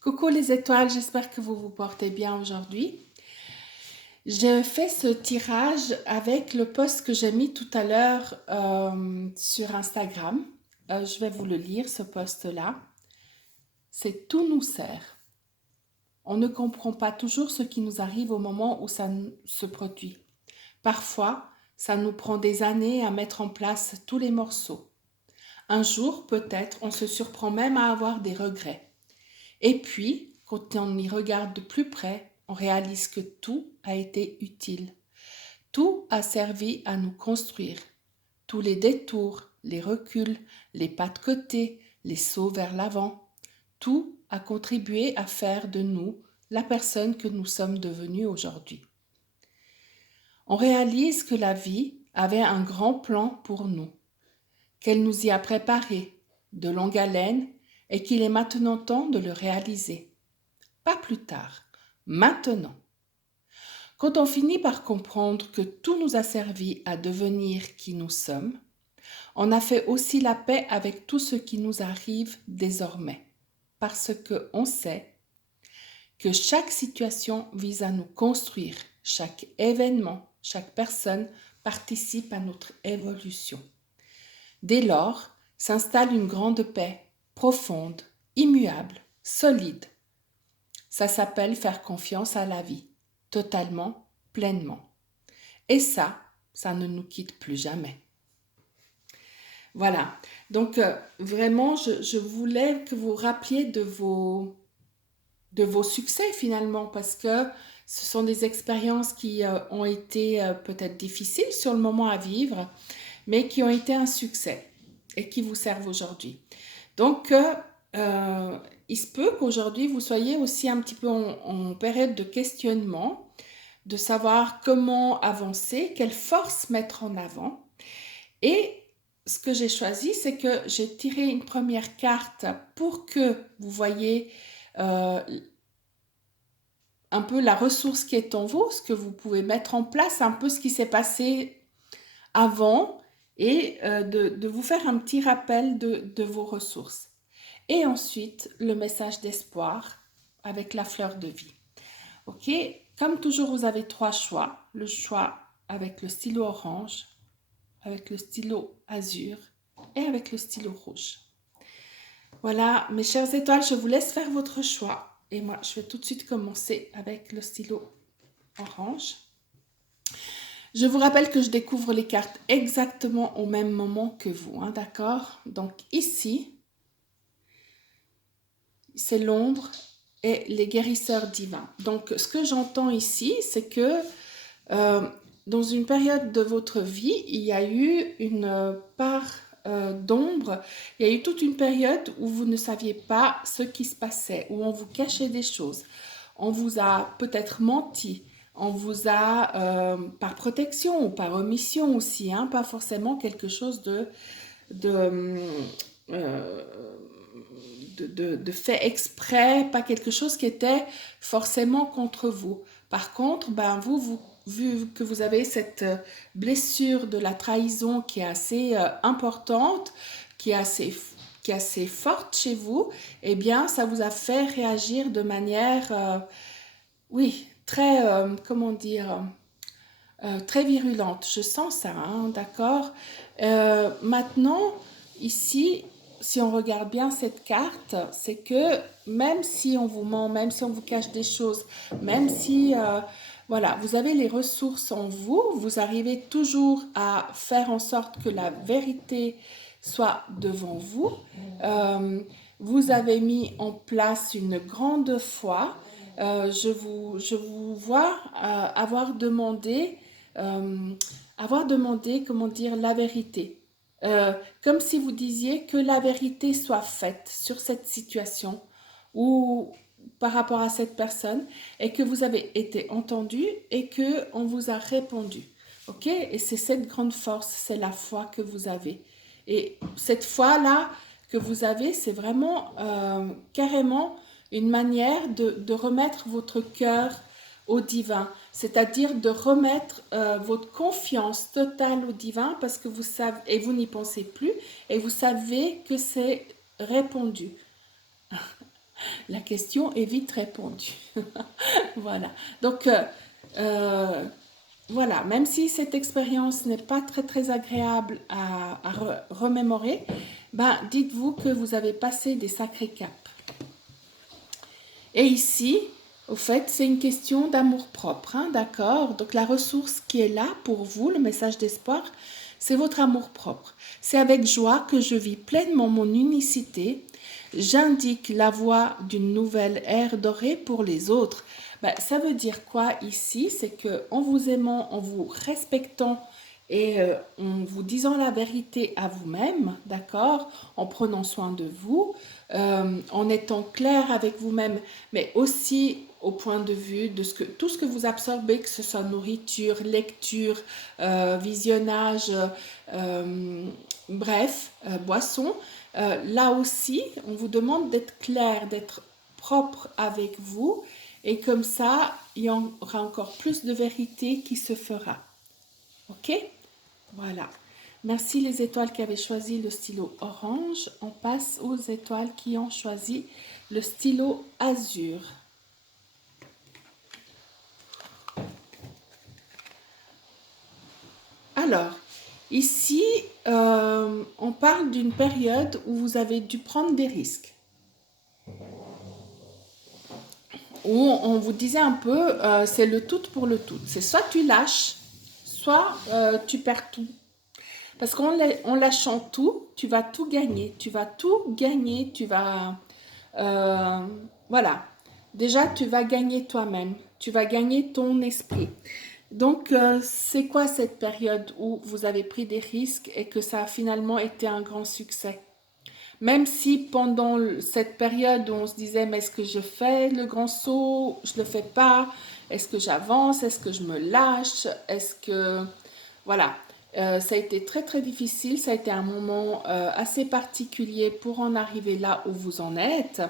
Coucou les étoiles, j'espère que vous vous portez bien aujourd'hui. J'ai fait ce tirage avec le post que j'ai mis tout à l'heure sur Instagram. Je vais vous le lire, ce post-là. C'est tout nous sert. On ne comprend pas toujours ce qui nous arrive au moment où ça se produit. Parfois, ça nous prend des années à mettre en place tous les morceaux. Un jour, peut-être, on se surprend même à avoir des regrets. Et puis, quand on y regarde de plus près, on réalise que tout a été utile. Tout a servi à nous construire. Tous les détours, les reculs, les pas de côté, les sauts vers l'avant, tout a contribué à faire de nous la personne que nous sommes devenus aujourd'hui. On réalise que la vie avait un grand plan pour nous, qu'elle nous y a préparés de longue haleine et qu'il est maintenant temps de le réaliser. Pas plus tard, maintenant. Quand on finit par comprendre que tout nous a servi à devenir qui nous sommes, on a fait aussi la paix avec tout ce qui nous arrive désormais, parce qu'on sait que chaque situation vise à nous construire, chaque événement, chaque personne participe à notre évolution. Dès lors, s'installe une grande paix, profonde, immuable, solide. Ça s'appelle faire confiance à la vie, totalement, pleinement. Et ça ne nous quitte plus jamais. Voilà, donc vraiment, je voulais que vous rappeliez de vos succès finalement, parce que ce sont des expériences qui ont été peut-être difficiles sur le moment à vivre, mais qui ont été un succès et qui vous servent aujourd'hui. Donc, il se peut qu'aujourd'hui, vous soyez aussi un petit peu en période de questionnement, de savoir comment avancer, quelle force mettre en avant. Et ce que j'ai choisi, c'est que j'ai tiré une première carte pour que vous voyez euh, un peu la ressource qui est en vous, ce que vous pouvez mettre en place, un peu ce qui s'est passé avant et de vous faire un petit rappel de vos ressources. Et ensuite, le message d'espoir avec la fleur de vie. OK? Comme toujours, vous avez trois choix. Le choix avec le stylo orange, avec le stylo azur et avec le stylo rouge. Voilà, mes chères étoiles, je vous laisse faire votre choix. Et moi, je vais tout de suite commencer avec le stylo orange. Je vous rappelle que je découvre les cartes exactement au même moment que vous, hein, d'accord? Donc ici, c'est l'ombre et les guérisseurs divins. Donc ce que j'entends ici, c'est que euh, dans une période de votre vie, il y a eu une part d'ombre, il y a eu toute une période où vous ne saviez pas ce qui se passait, où on vous cachait des choses, on vous a peut-être menti, on vous a, par protection ou par omission aussi, hein, pas forcément quelque chose de, euh, de fait exprès, pas quelque chose qui était forcément contre vous. Par contre, ben vu que vous avez cette blessure de la trahison qui est assez importante, qui est assez forte chez vous, eh bien, ça vous a fait réagir de manière, oui, très, comment dire, très virulente. Je sens ça, hein, d'accord. Maintenant, ici, si on regarde bien cette carte, c'est que même si on vous ment, même si on vous cache des choses, même si, voilà, vous avez les ressources en vous, vous arrivez toujours à faire en sorte que la vérité soit devant vous. Vous avez mis en place une grande foi. Je vous vois euh, avoir demandé, comment dire, la vérité. Comme si vous disiez que la vérité soit faite sur cette situation ou par rapport à cette personne et que vous avez été entendu et que on vous a répondu. OK? Et c'est cette grande force, c'est la foi que vous avez. Et cette foi-là que vous avez, c'est vraiment carrément une manière de remettre votre cœur au divin, c'est-à-dire de remettre votre confiance totale au divin parce que vous savez, et vous n'y pensez plus, et vous savez que c'est répondu. La question est vite répondue. Voilà. Donc, voilà, même si cette expérience n'est pas très très agréable à remémorer, ben, dites-vous que vous avez passé des sacrés caps. Et ici, au fait, c'est une question d'amour-propre, hein, d'accord? Donc la ressource qui est là pour vous, le message d'espoir, c'est votre amour-propre. C'est avec joie que je vis pleinement mon unicité. J'indique la voie d'une nouvelle ère dorée pour les autres. Ben, ça veut dire quoi ici? C'est que en vous aimant, en vous respectant et en vous disant la vérité à vous-même, d'accord? En prenant soin de vous, en étant clair avec vous-même, mais aussi au point de vue de tout ce que vous absorbez, que ce soit nourriture, lecture, visionnage, bref, boisson. Là aussi, on vous demande d'être clair, d'être propre avec vous, et comme ça, il y aura encore plus de vérité qui se fera. Ok? Voilà. Merci les étoiles qui avaient choisi le stylo orange. On passe aux étoiles qui ont choisi le stylo azur. Alors, ici, on parle d'une période où vous avez dû prendre des risques. Où on vous disait un peu, c'est le tout pour le tout. C'est soit tu lâches, soit tu perds tout. Parce qu'en lâchant tout, tu vas tout gagner. Tu vas tout gagner. Tu vas... voilà. Déjà, tu vas gagner toi-même. Tu vas gagner ton esprit. Donc, c'est quoi cette période où vous avez pris des risques et que ça a finalement été un grand succès? Même si pendant cette période où on se disait, mais est-ce que je fais le grand saut? Je ne le fais pas. Est-ce que j'avance? Est-ce que je me lâche? Est-ce que... Voilà. Ça a été très très difficile, ça a été un moment assez particulier pour en arriver là où vous en êtes,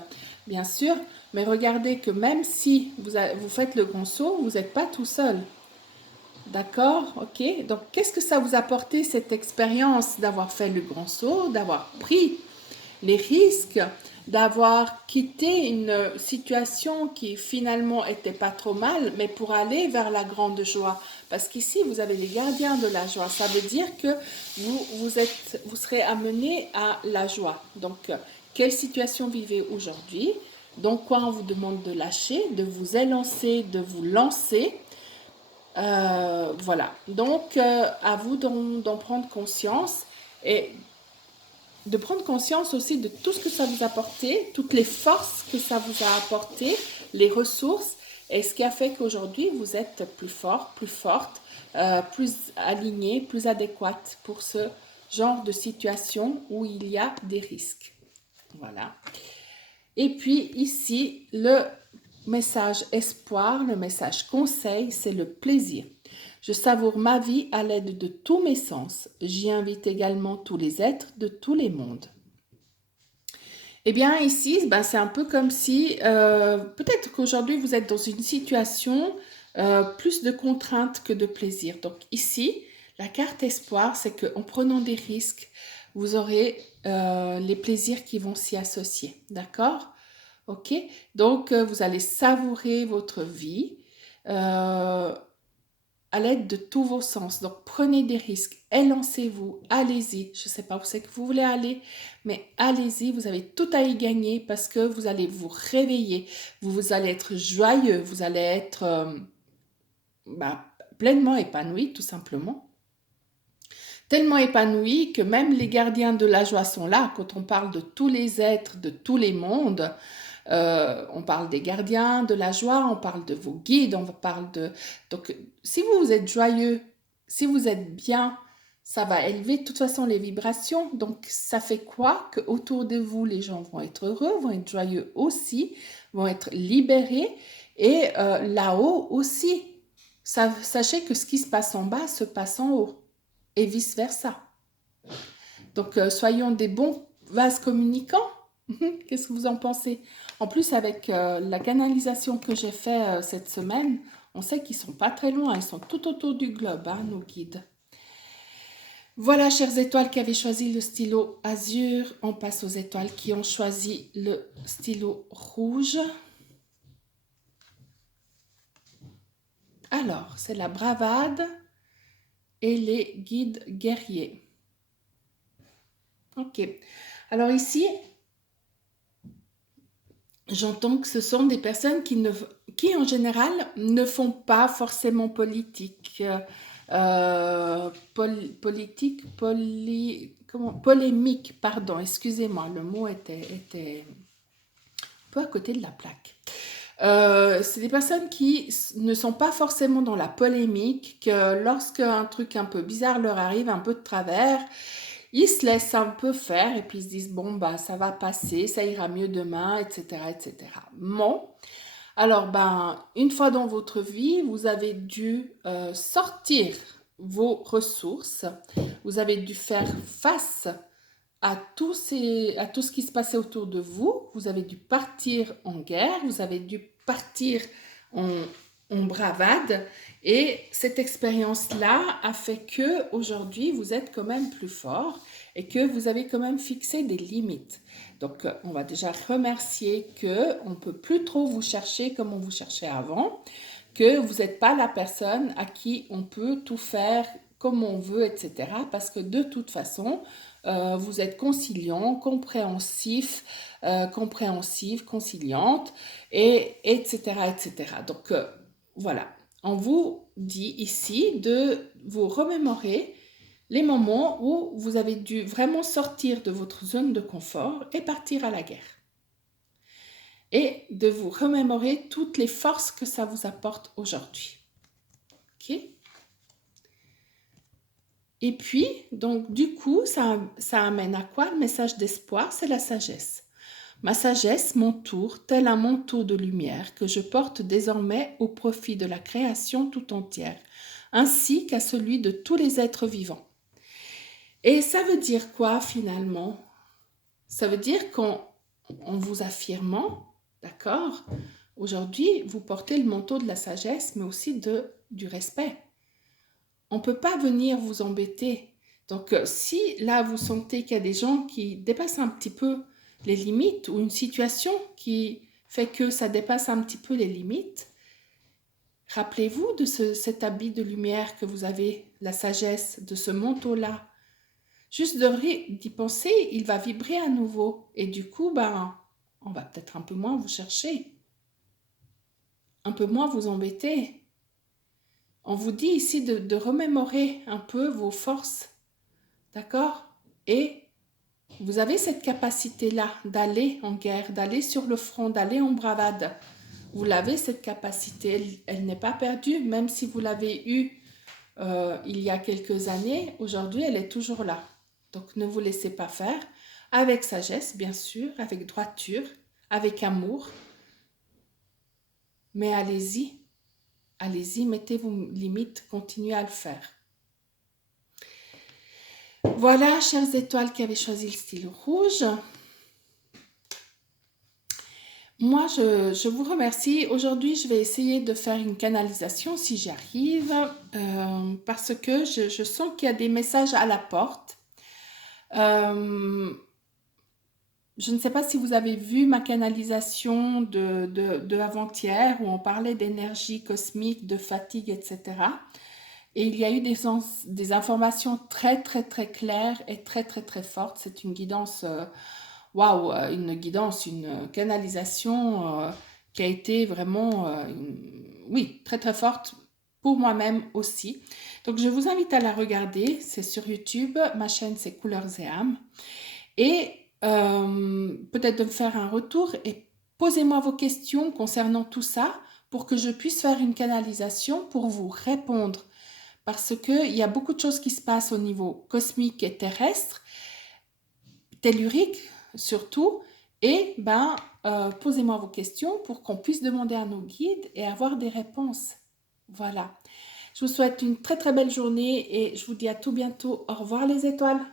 bien sûr, mais regardez que même si vous faites le grand saut, vous n'êtes pas tout seul. D'accord? Ok. Donc, qu'est-ce que ça vous a apporté cette expérience d'avoir fait le grand saut, d'avoir pris les risques, d'avoir quitté une situation qui finalement était pas trop mal, mais pour aller vers la grande joie. Parce qu'ici, vous avez les gardiens de la joie. Ça veut dire que vous serez amené à la joie. Donc, quelle situation vivez aujourd'hui? Donc, quoi on vous demande de lâcher, de vous élancer, de vous lancer. Voilà. Donc, à vous d'en prendre conscience et de prendre conscience aussi de tout ce que ça vous a apporté, toutes les forces que ça vous a apporté, les ressources, et ce qui a fait qu'aujourd'hui vous êtes plus fort, plus forte, plus aligné, plus adéquate pour ce genre de situation où il y a des risques. Voilà. Et puis ici, le message espoir, le message conseil, c'est le plaisir. Je savoure ma vie à l'aide de tous mes sens. J'y invite également tous les êtres de tous les mondes. Eh bien, ici, ben, c'est un peu comme si, peut-être qu'aujourd'hui, vous êtes dans une situation plus de contraintes que de plaisir. Donc ici, la carte espoir, c'est qu'en prenant des risques, vous aurez les plaisirs qui vont s'y associer. D'accord? Ok? Donc, vous allez savourer votre vie. À l'aide de tous vos sens. Donc, prenez des risques, élancez-vous, allez-y. Je ne sais pas où c'est que vous voulez aller, mais allez-y, vous avez tout à y gagner parce que vous allez vous réveiller, vous allez être joyeux, vous allez être pleinement épanoui, tout simplement. Tellement épanoui que même les gardiens de la joie sont là quand on parle de tous les êtres, de tous les mondes. On parle des gardiens de la joie, on parle de vos guides, on parle de... Donc, si vous êtes joyeux, si vous êtes bien, ça va élever de toute façon les vibrations. Donc, ça fait quoi? Qu'autour de vous, les gens vont être heureux, vont être joyeux aussi, vont être libérés. Et là-haut aussi, sachez que ce qui se passe en bas se passe en haut. Et vice-versa. Donc, soyons des bons vases communicants. Qu'est-ce que vous en pensez? En plus, avec la canalisation que j'ai fait cette semaine, on sait qu'ils ne sont pas très loin, ils sont tout autour du globe, hein, nos guides. Voilà, chères étoiles qui avaient choisi le stylo azur, on passe aux étoiles qui ont choisi le stylo rouge. Alors, c'est la bravade et les guides guerriers. Ok. Alors ici, j'entends que ce sont des personnes qui en général ne font pas forcément politique. Polémique, pardon, excusez-moi, le mot était un peu à côté de la plaque. C'est des personnes qui ne sont pas forcément dans la polémique, que lorsque un truc un peu bizarre leur arrive, un peu de travers, ils se laissent un peu faire et puis ils se disent bon bah ça va passer, ça ira mieux demain, etc. etc. Bon, alors ben une fois dans votre vie, vous avez dû sortir vos ressources, vous avez dû faire face à tout ce qui se passait autour de vous. Vous avez dû partir en guerre, vous avez dû partir en, en bravade. Et cette expérience-là a fait que aujourd'hui vous êtes quand même plus fort et que vous avez quand même fixé des limites. Donc, on va déjà remercier qu'on ne peut plus trop vous chercher comme on vous cherchait avant, que vous n'êtes pas la personne à qui on peut tout faire comme on veut, etc. Parce que de toute façon, vous êtes conciliant, compréhensif, compréhensive, conciliante, et etc. etc. Donc voilà, on vous dit ici de vous remémorer les moments où vous avez dû vraiment sortir de votre zone de confort et partir à la guerre. Et de vous remémorer toutes les forces que ça vous apporte aujourd'hui. Ok ? Et puis, donc, du coup, ça amène à quoi? Le message d'espoir, c'est la sagesse. Ma sagesse m'entoure, tel un manteau de lumière que je porte désormais au profit de la création tout entière, ainsi qu'à celui de tous les êtres vivants. Et ça veut dire quoi finalement? Ça veut dire qu'en vous affirmant, d'accord, aujourd'hui, vous portez le manteau de la sagesse, mais aussi du respect. On ne peut pas venir vous embêter. Donc, si là, vous sentez qu'il y a des gens qui dépassent un petit peu les limites ou une situation qui fait que ça dépasse un petit peu les limites, rappelez-vous de cet habit de lumière que vous avez, la sagesse, de ce manteau-là. Juste d'y penser, il va vibrer à nouveau. Et du coup, ben, on va peut-être un peu moins vous chercher, un peu moins vous embêter. On vous dit ici de remémorer un peu vos forces, d'accord? Et vous avez cette capacité-là d'aller en guerre, d'aller sur le front, d'aller en bravade. Vous l'avez, cette capacité, elle n'est pas perdue, même si vous l'avez eue il y a quelques années, aujourd'hui, elle est toujours là. Donc ne vous laissez pas faire, avec sagesse, bien sûr, avec droiture, avec amour, mais allez-y. Allez-y, mettez vos limites, continuez à le faire. Voilà, chères étoiles qui avaient choisi le stylo rouge. Moi, je vous remercie. Aujourd'hui, je vais essayer de faire une canalisation si j'y arrive, parce que je sens qu'il y a des messages à la porte. Je ne sais pas si vous avez vu ma canalisation de avant-hier où on parlait d'énergie cosmique, de fatigue, etc. Et il y a eu des informations très, très, très claires et très, très, très fortes. C'est une guidance, waouh, une canalisation qui a été vraiment, oui, très, très forte pour moi-même aussi. Donc, je vous invite à la regarder. C'est sur YouTube. Ma chaîne, c'est Couleurs et âmes. Et peut-être de me faire un retour et posez-moi vos questions concernant tout ça pour que je puisse faire une canalisation pour vous répondre. Parce qu'il y a beaucoup de choses qui se passent au niveau cosmique et terrestre, tellurique surtout, et posez-moi vos questions pour qu'on puisse demander à nos guides et avoir des réponses. Voilà. Je vous souhaite une très très belle journée et je vous dis à tout bientôt. Au revoir les étoiles.